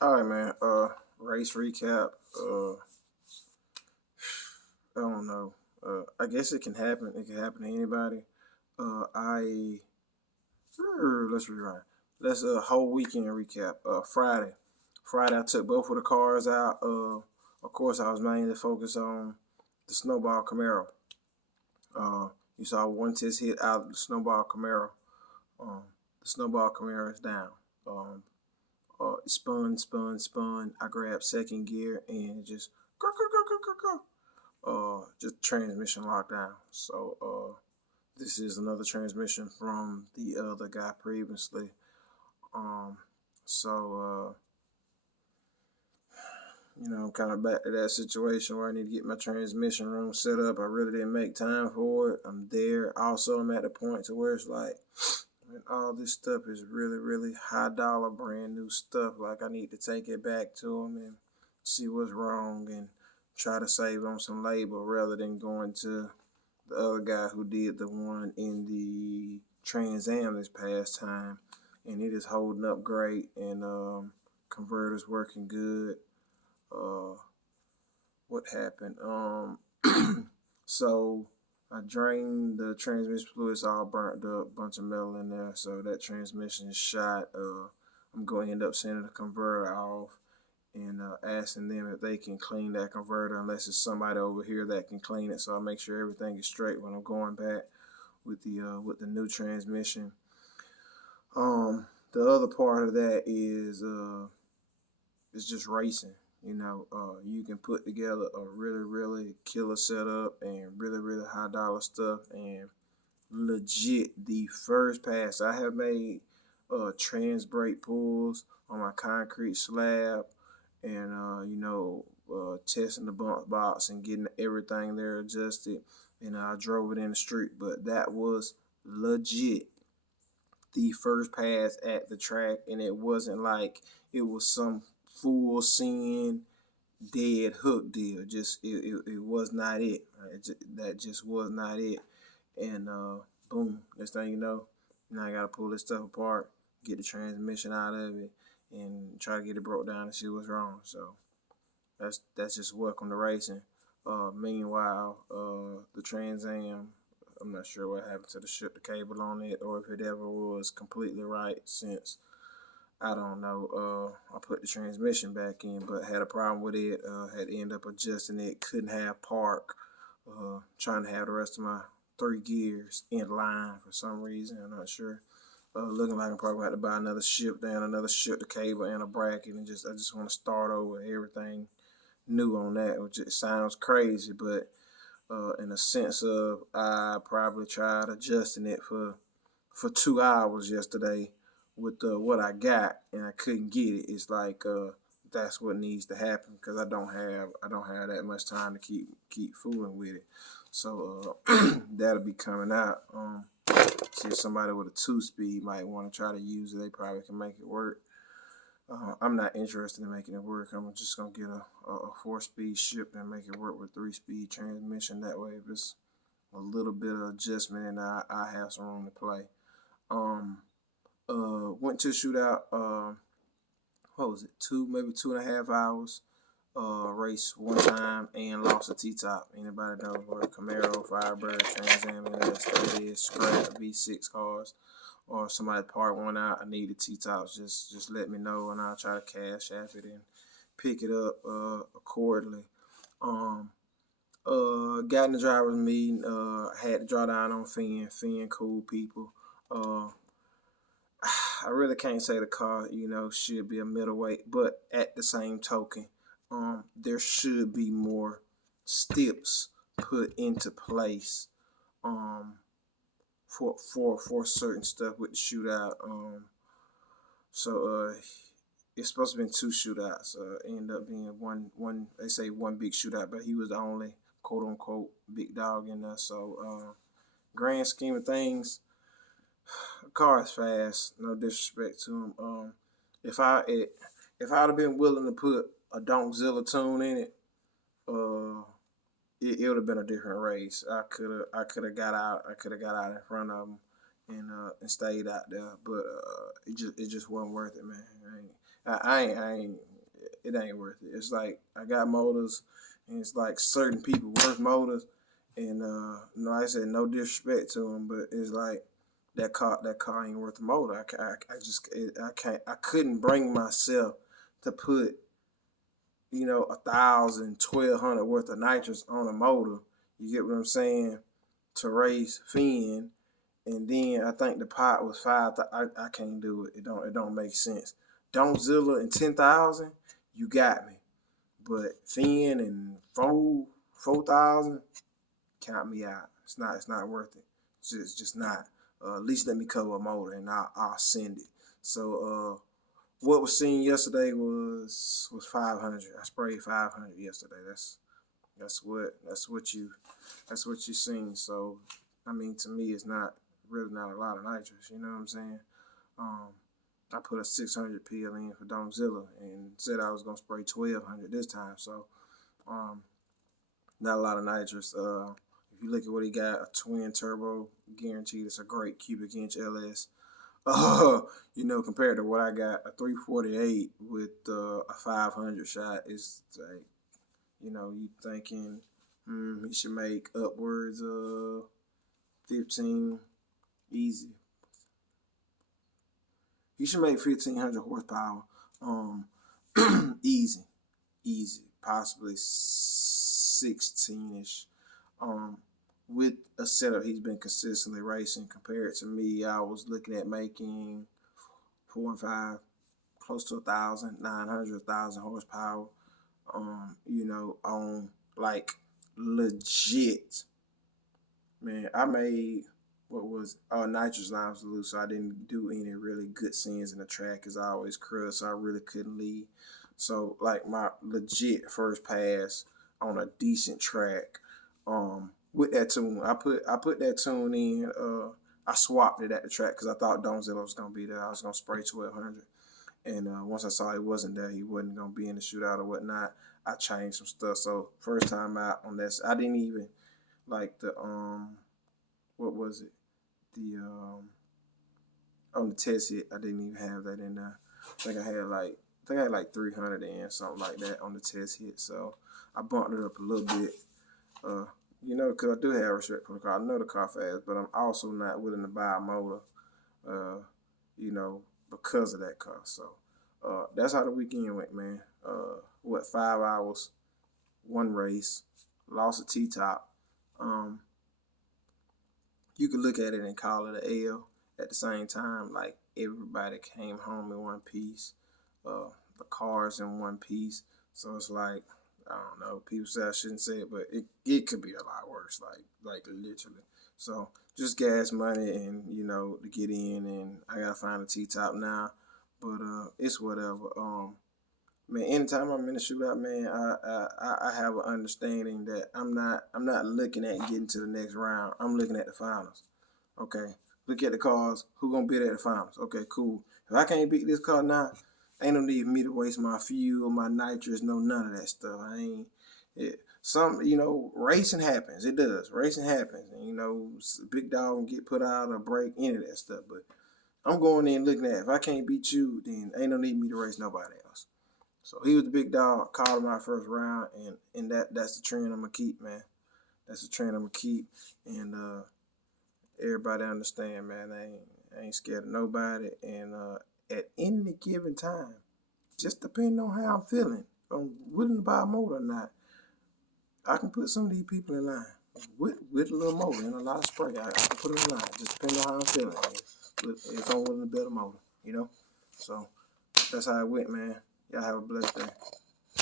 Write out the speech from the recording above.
All right, man. Race recap. I don't know. I guess it can happen. It can happen to anybody. I let's rewind. Let's whole weekend recap. Friday, I took both of the cars out. Of course, I was mainly focused on the Snowball Camaro. You saw one test hit out of the Snowball Camaro. Um, the Snowball Camaro is down. Um, it spun. I grabbed second gear and it just go, go, go, go, go, go. Just transmission lockdown. So this is another transmission from the other guy previously. Um, so I'm kind of back to that situation where I need to get my transmission room set up. I really didn't make time for it. I'm there. Also, I'm at the point to where it's like, man, all this stuff is really, really high dollar, brand new stuff. Like I need to take it back to them and see what's wrong and try to save on some labor rather than going to the other guy who did the one in the Trans Am this past time, and it is holding up great and converters working good. Uh, what happened? So I drained the transmission fluid. It's all burnt up, bunch of metal in there. So that transmission is shot. I'm going to end up sending the converter off and asking them if they can clean that converter, unless it's somebody over here that can clean it. So I make sure everything is straight when I'm going back with the new transmission. The other part of that is just racing. You can put together a really, really killer setup and really, really high dollar stuff. And legit, the first pass I have made trans brake pulls on my concrete slab and, testing the bump box and getting everything there adjusted. And I drove it in the street, but that was legit the first pass at the track, and it wasn't like it was some full sin dead hook deal. Just it was not it. That just was not it. And boom, next thing you know, now I gotta pull this stuff apart, get the transmission out of it, and try to get it broke down and see what's wrong. So that's just welcome to racing. Meanwhile, the Trans Am, I'm not sure what happened to the cable on it, or if it ever was completely right since I don't know. I put the transmission back in, but had a problem with it. Had to end up adjusting it. Couldn't have park. Trying to have the rest of my three gears in line for some reason. I'm not sure. Looking like I'm probably going to have to buy another ship, the cable, and a bracket, and I just want to start over everything new on that, which it sounds crazy, but in a sense of I probably tried adjusting it for 2 hours yesterday with what I got, and I couldn't get it. It's like that's what needs to happen because I don't have that much time to keep fooling with it. So that'll be coming out. See if somebody with a 2-speed might want to try to use it. They probably can make it work. I'm not interested in making it work. I'm just gonna get a 4-speed ship and make it work with 3-speed transmission. That way, if it's a little bit of adjustment, and I have some room to play. Um, Went to a shootout. What was it? Maybe 2.5 hours. Race one time and lost a T-top. Anybody knows what Camaro, Firebird, Trans Am, and that stuff is? Scrap V6 cars, or somebody part one out. I need the T-tops. Just let me know, and I'll try to cash app it and pick it up accordingly. Um, got in the driver's meeting. Had to draw down on Finn. Finn, cool people. I really can't say the car, should be a middleweight, but at the same token, there should be more steps put into place, for certain stuff with the shootout. So it's supposed to be 2 shootouts. Ended up being one. They say one big shootout, but he was the only quote unquote big dog in there. So grand scheme of things, car is fast. No disrespect to him. If I if I'd have been willing to put a Donkzilla tune in it, it would have been a different race. I could have got out. I could have got out in front of him and stayed out there. But it just wasn't worth it, man. I ain't it ain't worth it. It's like I got motors, and it's like certain people worth motors, and no, I said no disrespect to them, but it's like that car ain't worth the motor. I couldn't bring myself to put 1,000, 1,200 worth of nitrous on a motor. You get what I'm saying? To race fin, and then I think the pot was 5,000. I can't do it. It don't make sense. Donezilla and 10,000, you got me. But fin and 4,000, count me out. It's not worth it. It's just not. At least let me cover a motor and I'll send it. So what was seen yesterday was 500. I sprayed 500 yesterday. That's what you seen. So I mean, to me, it's not really not a lot of nitrous. You know what I'm saying? I put a 600 PL in for Donezilla and said I was gonna spray 1,200 this time. So not a lot of nitrous. If you look at what he got, a twin turbo, guaranteed. It's a great cubic inch LS. Compared to what I got, a 348 with a 500 shot is like, you thinking he should make upwards of 15 easy. He should make 1,500 horsepower, easy, possibly 16ish. With a setup he's been consistently racing. Compared to me, I was looking at making 4 and 5, close to 1,000, 900, 1,000 horsepower. On like legit. Man, I made nitrous line was loose, so I didn't do any really good scenes in the track because I always crud, so I really couldn't lead. So like my legit first pass on a decent track, with that tune, I put that tune in. I swapped it at the track because I thought Donezilla was gonna be there. I was gonna spray 1,200, and once I saw he wasn't there, he wasn't gonna be in the shootout or whatnot. I changed some stuff. So first time out on this, I didn't even like the what was it? The on the test hit, I didn't even have that in there. I think I had like 300 in, something like that on the test hit. So I bumped it up a little bit. Because I do have respect for the car. I know the car fast, but I'm also not willing to buy a motor, because of that car. So that's how the weekend went, man. 5 hours, one race, lost a T-top. You could look at it and call it an L. At the same time, like everybody came home in one piece. The cars in one piece. So it's like, I don't know. People say I shouldn't say it, but it could be a lot worse, like literally. So just gas money and to get in, and I gotta find a T-top now. But it's whatever. Man, anytime I'm in the shootout, man, I have an understanding that I'm not looking at getting to the next round. I'm looking at the finals. Okay, look at the cars. Who gonna bid at the finals? Okay, cool. If I can't beat this car now, ain't no need for me to waste my fuel, my nitrous, none of that stuff. Racing happens. It does. Racing happens. And, big dog can get put out or break, any of that stuff. But I'm going in looking at, if I can't beat you, then ain't no need for me to race nobody else. So he was the big dog, called him out first round, and that's the trend I'm going to keep, man. That's the trend I'm going to keep. And everybody understand, man, I ain't scared of nobody. And at any given time, just depending on how I'm feeling, if I'm willing to buy a motor or not, I can put some of these people in line with a little motor and a lot of spray. I can put them in line, just depending on how I'm feeling. If I'm willing to bet a motor, So that's how it went, man. Y'all have a blessed day.